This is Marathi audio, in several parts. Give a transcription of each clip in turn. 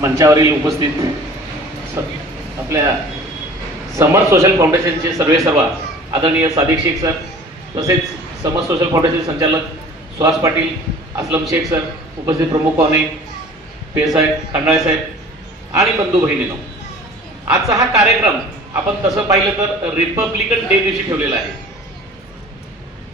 मंचावरील उपस्थित आपल्या समर सोशल फाउंडेशनचे सर्वे सर्वा आदरणीय सादिक शेख सर तसेच समर सोशल फाउंडेशन संचालक सुहास पाटील असलम शेख सर उपस्थित प्रमुख पाहुणे पेसाहेब खंडाळे साहेब आणि बंधू बहिणीनो. आजचा हा कार्यक्रम आपण तसं पाहिलं तर रिपब्लिकन डे दिवशी ठेवलेला आहे.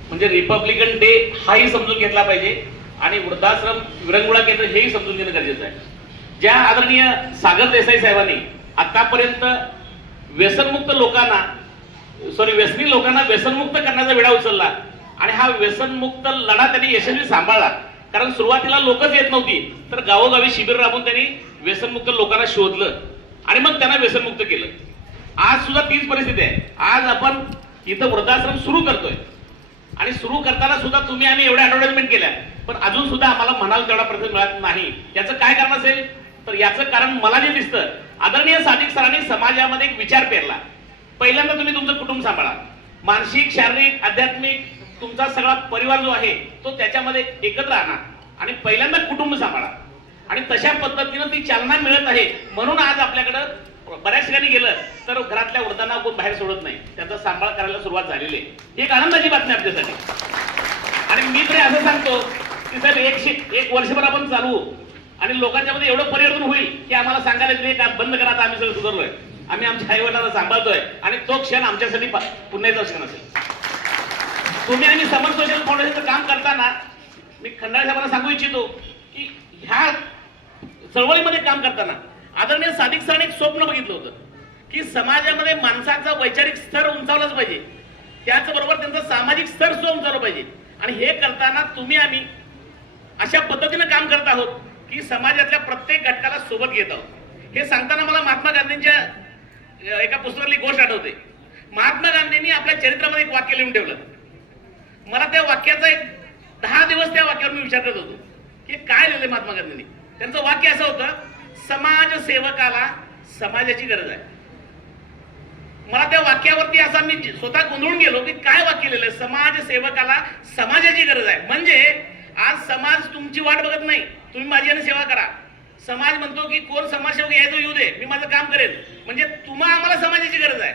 म्हणजे रिपब्लिकन डे हाही समजून घेतला पाहिजे आणि वृद्धाश्रम विरंगुळा केंद्र हेही समजून घेणं गरजेचं आहे. ज्या आदरणीय सागर देसाई साहेबांनी आतापर्यंत व्यसनमुक्त लोकांना सॉरी व्यसनी लोकांना व्यसनमुक्त करण्याचा विडा उचलला आणि हा व्यसनमुक्त लढा त्यांनी यशस्वी सांभाळला. कारण सुरुवातीला लोकच येत नव्हती तर गावोगावी शिबिर राबून त्यांनी व्यसनमुक्त लोकांना शोधलं आणि मग त्यांना व्यसनमुक्त केलं. आज सुद्धा तीच परिस्थिती आहे. आज आपण इथं वृद्धाश्रम सुरू करतोय. आणि सुरू करताना सुद्धा तुम्ही आम्ही एवढ्या ऍडव्हर्टाइजमेंट केल्या. पण अजून सुद्धा आम्हाला म्हणाल तेवढा प्रतिसाद मिळत नाही. याचं काय कारण असेल? तर याचं कारण मला जे दिसतं आदरणीय साधिक सरांनी समाजामध्ये एक विचार पेरला. पहिल्यांदा तुम्ही तुमचं कुटुंब सांभाळा. मानसिक शारीरिक आध्यात्मिक तुमचा सगळा परिवार जो आहे तो त्याच्यामध्ये एकत्र आणा. आणि पहिल्यांदा कुटुंब सांभाळा. आणि तशा पद्धतीनं ती चालना मिळत आहे. म्हणून आज आपल्याकडं बऱ्याच ठिकाणी गेलं तर घरातल्या वृद्धांना कोण बाहेर सोडत नाही. त्याचा सांभाळ करायला सुरुवात झालेली आहे. एक आनंदाची बातमी आपल्यासाठी. आणि मी तरी असं सांगतो की सर एकशे एक वर्षभर आपण चालू आणि लोकांच्या मध्ये एवढं परिवर्तन होईल की आम्हाला सांगायला येत नाही का बंद करा आता आम्ही सगळं सुधारलोय. आम्ही आमच्या आईवडिलांना सांभाळतोय. आणि तो क्षण आमच्यासाठी पुन्हा पुण्याचा क्षण असेल. तुम्ही आणि समर सोशल फाउंडेशनचं काम करताना मी खंडाळे साहेबांना सांगू इच्छितो की ह्या चळवळीमध्ये काम करताना आदरणीय साधिक सरांनी एक स्वप्न बघितलं होतं की समाजामध्ये माणसाचा वैचारिक स्तर उंचावलाच पाहिजे. त्याचबरोबर त्यांचा सामाजिक स्तर सुद्धा उंचावला पाहिजे. आणि हे करताना तुम्ही आम्ही अशा पद्धतीनं काम करत आहोत. की समाजातल्या प्रत्येक घटकाला सोबत घेत आहोत. हे सांगताना मला महात्मा गांधींच्या एका पुस्तकातली गोष्ट आठवते. महात्मा गांधींनी आपल्या चरित्रामध्ये एक वाक्य लिहून ठेवलं. मला त्या वाक्याचा एक दहा दिवस त्या वाक्यावर मी विचार करत होतो की काय लिहिलंय महात्मा गांधींनी? त्यांचं वाक्य असं होतं समाज सेवकाला समाजाची गरज आहे. मला त्या वाक्यावरती असा मी स्वतः गोंधळून गेलो की काय वाक्य लिहिलंय? समाज सेवकाला समाजाची गरज आहे. म्हणजे आज समाज तुमची वाट बघत नाही. तुम्ही माझी आणि सेवा करा. समाज म्हणतो की कोण समाजसेवक यायचं येऊ दे. मी माझं काम करेन म्हणजे तुम्हा आम्हाला समाजाची गरज आहे.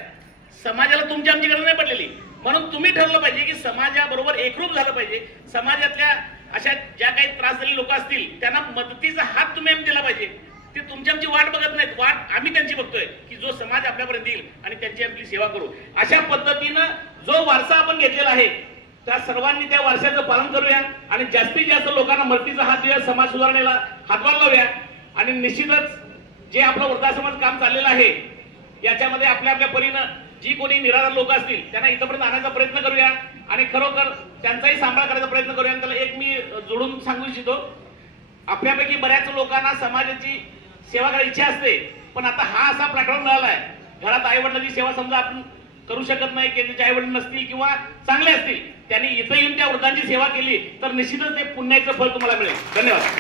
समाजाला तुमची आमची गरज नाही पडलेली. म्हणून तुम्ही ठरवलं पाहिजे की समाजाबरोबर एकरूप झालं पाहिजे. समाजातल्या अशा ज्या काही त्रास झालेले लोक असतील त्यांना मदतीचा हात तुम्ही आम्ही दिला पाहिजे. ते तुमची आमची वाट बघत नाहीत. वाट आम्ही त्यांची बघतोय की जो समाज आपल्यापर्यंत येईल आणि त्यांची आपली सेवा करू. अशा पद्धतीनं जो वारसा आपण घेतलेला आहे त्या सर्वांनी त्या वारशाचं पालन करूया आणि जास्तीत जास्त लोकांना मदतीचा हात देऊया समाज सुधारणेला हातभार लावूया आणि निश्चितच जे आपलं वृद्धाश्रमाचं काम चाललेलं आहे याच्यामध्ये आपल्या आपल्या परीनं जी कोणी निराधार लोक असतील त्यांना इथंपर्यंत आणायचा प्रयत्न करूया. आणि खरोखर त्यांचाही सांभाळ करायचा प्रयत्न करूया. आणि त्याला एक मी जोडून सांगू इच्छितो. आपल्यापैकी बऱ्याच लोकांना समाजाची सेवा करायची इच्छा असते पण आता हा असा प्लॅटफॉर्म मिळाला आहे घरात आईवडिलांची सेवा समजा आपण करू शकत नाही की त्याचे आई वडील नसतील किंवा चांगले असतील. त्यांनी इथं येऊन त्या वृद्धांची सेवा केली तर निश्चितच ते पुण्याचं फळ तुम्हाला मिळेल. धन्यवाद.